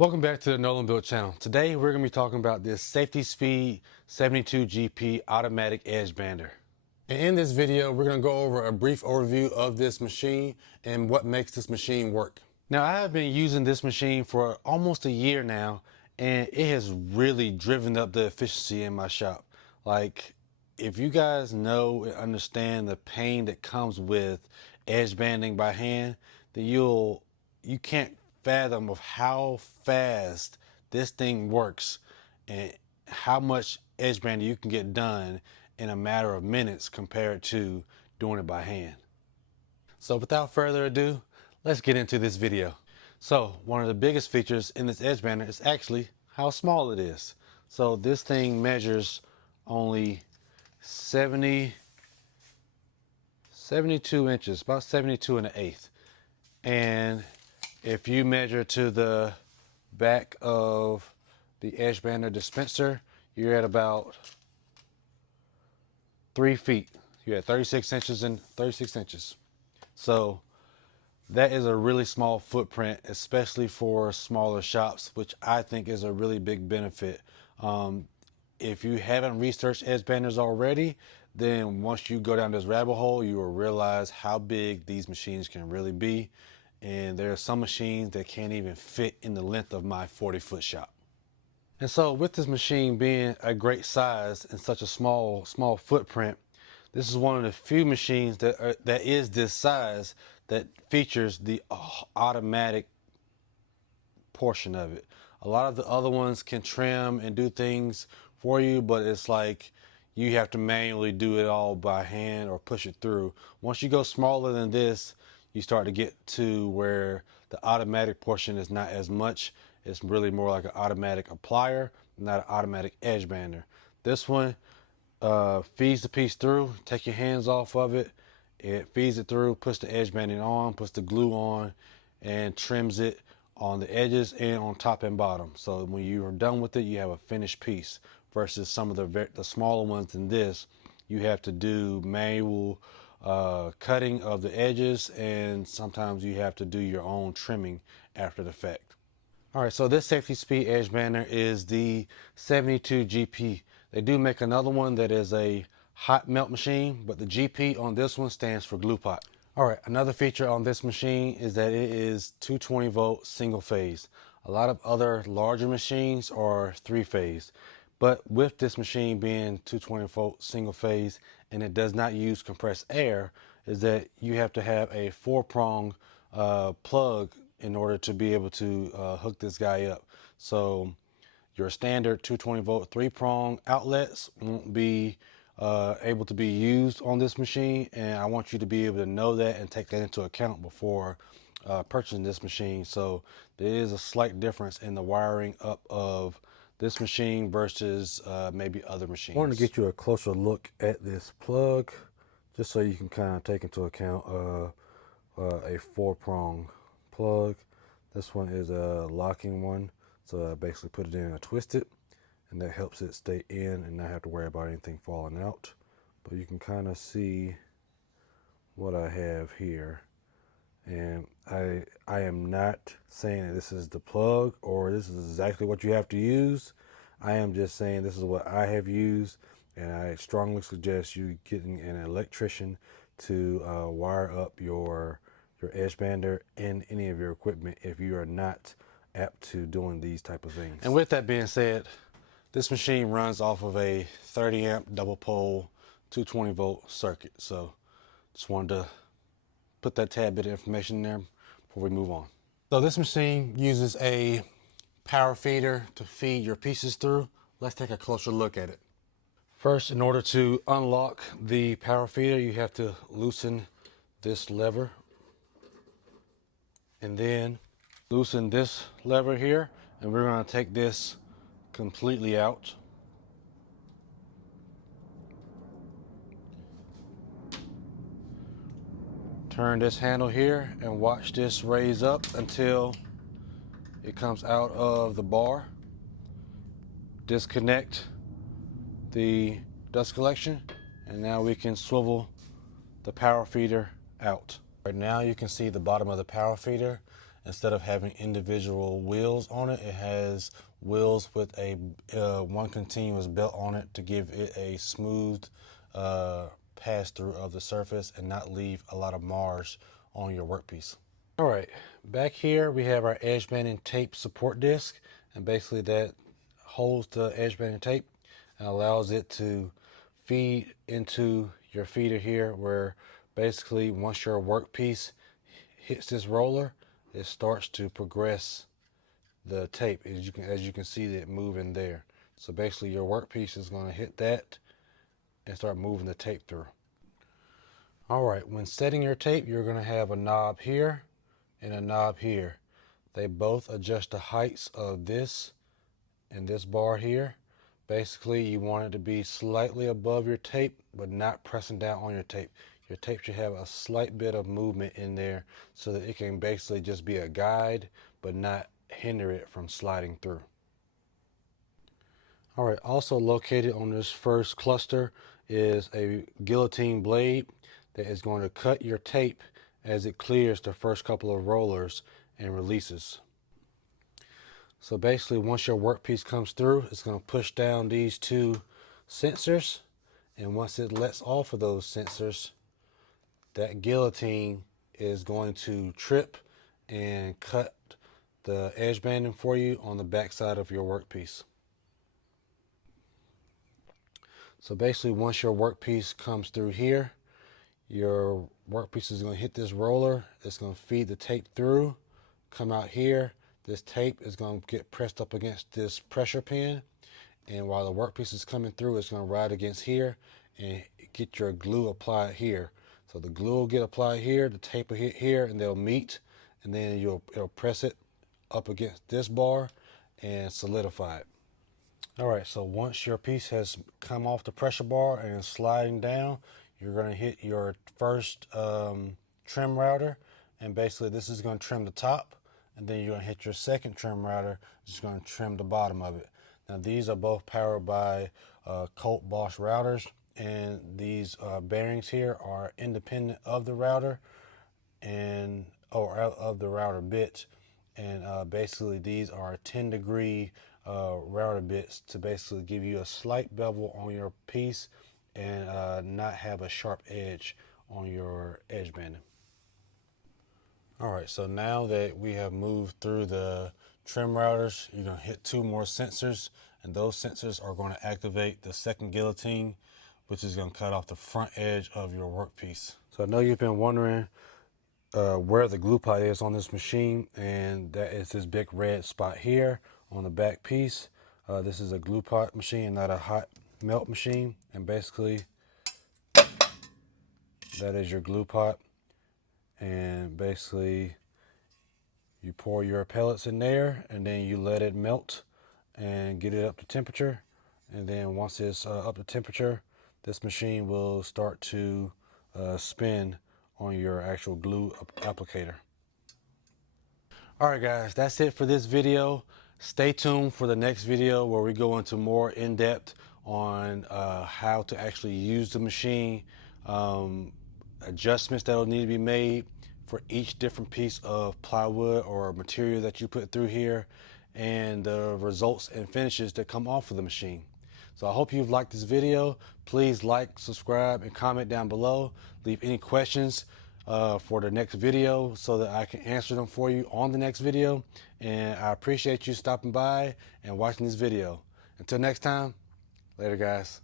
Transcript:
Welcome back to the Nolan Build channel. Today we're going to be talking about this Safety Speed 72 GP automatic edge bander. And in this video we're going to go over a brief overview of this machine and what makes this machine work. Now I have been using this machine for almost a year now, and it has really driven up the efficiency in my shop. Like, if you guys know and understand the pain that comes with edge banding by hand, then you can't fathom of how fast this thing works and how much edge banding you can get done in a matter of minutes compared to doing it by hand. So without further ado, let's get into this video. So one of the biggest features in this edge bander is actually how small it is. So this thing measures only 72 inches, about 72 and an eighth. And if you measure to the back of the edge bander dispenser, you're at about 3 feet. You're at 36 inches and 36 inches. So that is a really small footprint, especially for smaller shops, which I think is a really big benefit. If you haven't researched edge banders already, then once you go down this rabbit hole, you will realize how big these machines can really be. And there are some machines that can't even fit in the length of my 40-foot shop. And so with this machine being a great size and such a small footprint, this is one of the few machines that is this size that features the automatic portion of it. A lot of the other ones can trim and do things for you, but it's like you have to manually do it all by hand or push it through. Once you go smaller than this, you start to get to where the automatic portion is not as much. It's really more like an automatic applier, not an automatic edge bander. This one feeds the piece through. Take your hands off of it. It feeds it through, puts the edge banding on, puts the glue on, and trims it on the edges and on top and bottom. So when you are done with it, you have a finished piece. Versus some of the smaller ones than this, you have to do manual cutting of the edges, and sometimes you have to do your own trimming after the fact. All right, so this Safety Speed edge bander is the 72 GP. They do make another one that is a hot melt machine, but the GP on this one stands for glue pot. All right, another feature on this machine is that it is 220 volt single phase. A lot of other larger machines are 3-phase, but with this machine being 220 volt single phase and it does not use compressed air, is that you have to have a 4-prong plug in order to be able to hook this guy up. So your standard 220 volt 3-prong outlets won't be able to be used on this machine, and I want you to be able to know that and take that into account before purchasing this machine. So there is a slight difference in the wiring up of this machine versus maybe other machines. I wanted to get you a closer look at this plug just so you can kind of take into account a 4-prong plug. This one is a locking one, so I basically put it in and twist it, and that helps it stay in and not have to worry about anything falling out. But you can kind of see what I have here, and I am not saying that this is the plug or this is exactly what you have to use. I am just saying this is what I have used, and I strongly suggest you getting an electrician to wire up your edge bander and any of your equipment if you are not apt to doing these type of things. And with that being said, this machine runs off of a 30 amp double pole 220 volt circuit. So just wanted to put that tad bit of information in there before we move on. So this machine uses a power feeder to feed your pieces through. Let's take a closer look at it. First, in order to unlock the power feeder, you have to loosen this lever, and then loosen this lever here, and we're going to take this completely out. Turn this handle here and watch this raise up until it comes out of the bar. Disconnect the dust collection, and now we can swivel the power feeder out. Right now you can see the bottom of the power feeder, instead of having individual wheels on it, it has wheels with a one continuous belt on it to give it a smooth pass through of the surface and not leave a lot of marge on your workpiece. All right, back here we have our edge banding tape support disc, and basically that holds the edge banding tape and allows it to feed into your feeder here, where basically once your workpiece hits this roller, it starts to progress the tape. As you can see it moving there. So basically your workpiece is going to hit that and start moving the tape through. All right, when setting your tape, you're going to have a knob here and a knob here. They both adjust the heights of this and this bar here. Basically, you want it to be slightly above your tape, but not pressing down on your tape. Your tape should have a slight bit of movement in there so that it can basically just be a guide, but not hinder it from sliding through. All right, also located on this first cluster is a guillotine blade that is going to cut your tape as it clears the first couple of rollers and releases. So basically, once your workpiece comes through, it's going to push down these two sensors, and once it lets off of those sensors, that guillotine is going to trip and cut the edge banding for you on the back side of your workpiece. So basically, once your workpiece comes through here, your workpiece is going to hit this roller. It's going to feed the tape through, come out here. This tape is going to get pressed up against this pressure pin, and while the workpiece is coming through, it's going to ride against here and get your glue applied here. So the glue will get applied here, the tape will hit here, and they'll meet, and then it'll press it up against this bar and solidify it. All right, so once your piece has come off the pressure bar and is sliding down, you're going to hit your first trim router, and basically this is going to trim the top, and then you're going to hit your second trim router, which is going to trim the bottom of it. Now these are both powered by Colt Bosch routers, and these bearings here are independent of the router or of the router bits, and basically these are 10-degree router bits to basically give you a slight bevel on your piece and not have a sharp edge on your edge banding. All right, so now that we have moved through the trim routers, you're going to hit two more sensors, and those sensors are going to activate the second guillotine, which is going to cut off the front edge of your workpiece. So I know you've been wondering where the glue pot is on this machine, and that is this big red spot here on the back piece. This is a glue pot machine, not a hot melt machine, and basically that is your glue pot, and basically you pour your pellets in there and then you let it melt and get it up to temperature, and then once it's up to temperature, this machine will start to spin on your actual glue applicator. All right guys, that's it for this video. Stay tuned for the next video where we go into more in-depth on how to actually use the machine, adjustments that will need to be made for each different piece of plywood or material that you put through here, and the results and finishes that come off of the machine. So I hope you've liked this video. Please like, subscribe, and comment down below. Leave any questions for the next video so that I can answer them for you on the next video. And I appreciate you stopping by and watching this video. Until next time, later guys.